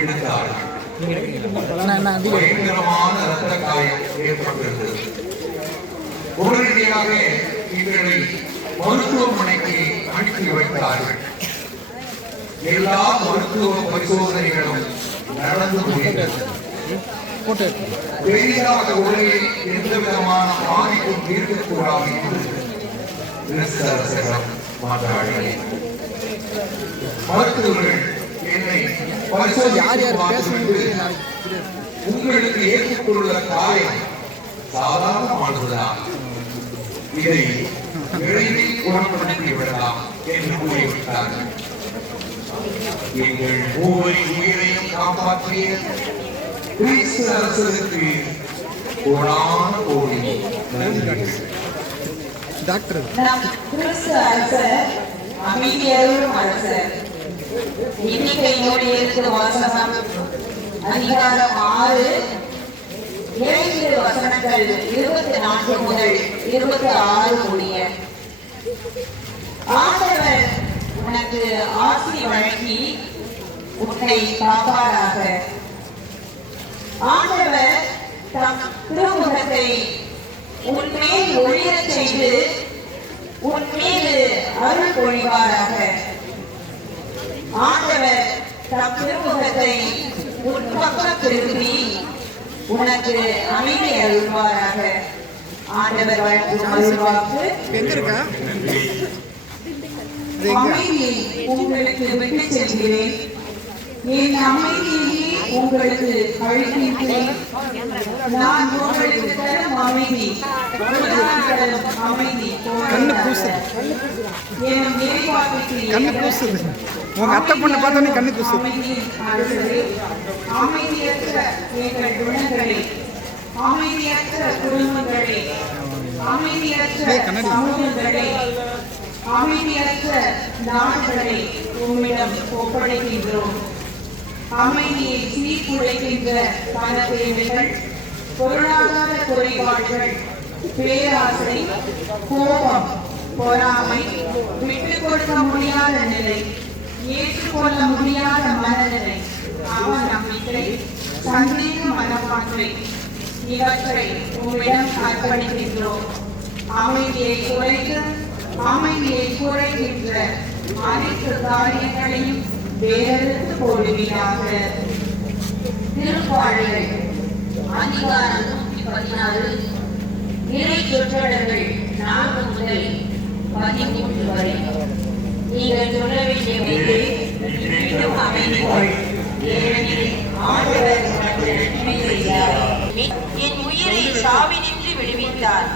இழுத்தார்கள். பயங்கரமான இரத்த காயம் ஏற்பட்டிருந்தது. உடனடியாக எங்களை மருத்துவமனைக்கு அனுப்பி வைத்தார்கள். எல்லா மருத்துவ பரிசோதனைகளும் நடந்து முடிந்தது. பெரிதாக உலகில் எந்த விதமான பாதிப்பும் இருக்கக்கூடாது என்று மாற்றாடினேன். மருத்துவர்கள் என்னை உங்களுக்கு ஏற்பட்டுள்ள காயம் சாதாரணமானதுதான், இதை விரைவில் குணப்படுத்தி விடலாம் என்று கூறிவிட்டார்கள். எங்கள் மூவரின் உயிரையும் காப்பாற்றிய கிறிஸ்து அரசருக்கு கோடான கோடி நன்றிகள். டாக்டர் கிறிஸ்து அரசர் அமைதியரும் அரசர். எண்ணிக்கையோடு இருக்கு வாசகம் அதிகாரம் 6 7 வசனங்கள் 24 முதல் 26 முடிய. ஆண்டவர் உனக்கு ஆசி வழங்கி உன்னை காப்பாராக. ஆண்டவர் தம் திருமுகத்தை உன் மேல் ஒளிரச் செய்து உன் மீது அருள் பொழிவாராக. ஆண்டவர் தம் திருமுகத்தை உன் பக்கம் திரும்பி உனக்கு அமைதி அருள்வாராக. ஆண்டவர் வழங்கும் அருள்வாக்கு. அமைதியை உங்களுக்கு விட்டுச் செல்கிறேன், என் அமைதியை உங்களுக்கு அளிக்கின்றேன். நான் உங்களுக்கு தரும் அமைதி அமைதி என் நிறைவாக்கு உங்க அத்தை பொண்ணு பார்த்தோன்னே கண்ணு கூசுது. அமைதியற்ற எங்கள் குணங்களே, அமைதியற்ற குடும்பங்களே, அமைதியற்ற சமூகங்களே, அமைதியற்ற நாடுகளை உம்மிடம் ஒப்படைக்கின்றோம். அமைதியை சீர்குலைக்கின்ற பல தேவைகள், பொருளாதார குறைபாடுகள், பேராசை, கோபம், பொறாமை, விட்டுக் கொடுக்க முடியாத நிலை, ஏற்றுக்கொள்ள முடியாத மனநிலை, அவநம்பிக்கை, சந்தேக மனப்பான்மை, இவற்றை உம்மிடம் அர்ப்பணிக்கின்றோம். அமைதியை குறைக்கின்ற அனைத்து காரியங்களையும் வேறெடுத்து போடுவீராக. திருப்பாடல்கள் அதிகாரம் 116 இறை சொற்றொடர்கள் 4 முதல் 13 வரை. நீங்கள் சொல்ல வேண்டியவை மீண்டும் அமைதிகள், ஏனெனில் ஆண்டவர் உனக்கு நன்மை செய்தார். என் உயிரை சாவினின்று விடுவித்தார்.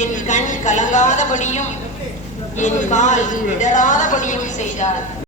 என் கண் கலங்காதபடியும் என் கால் இடராதபடியும் செய்தார்.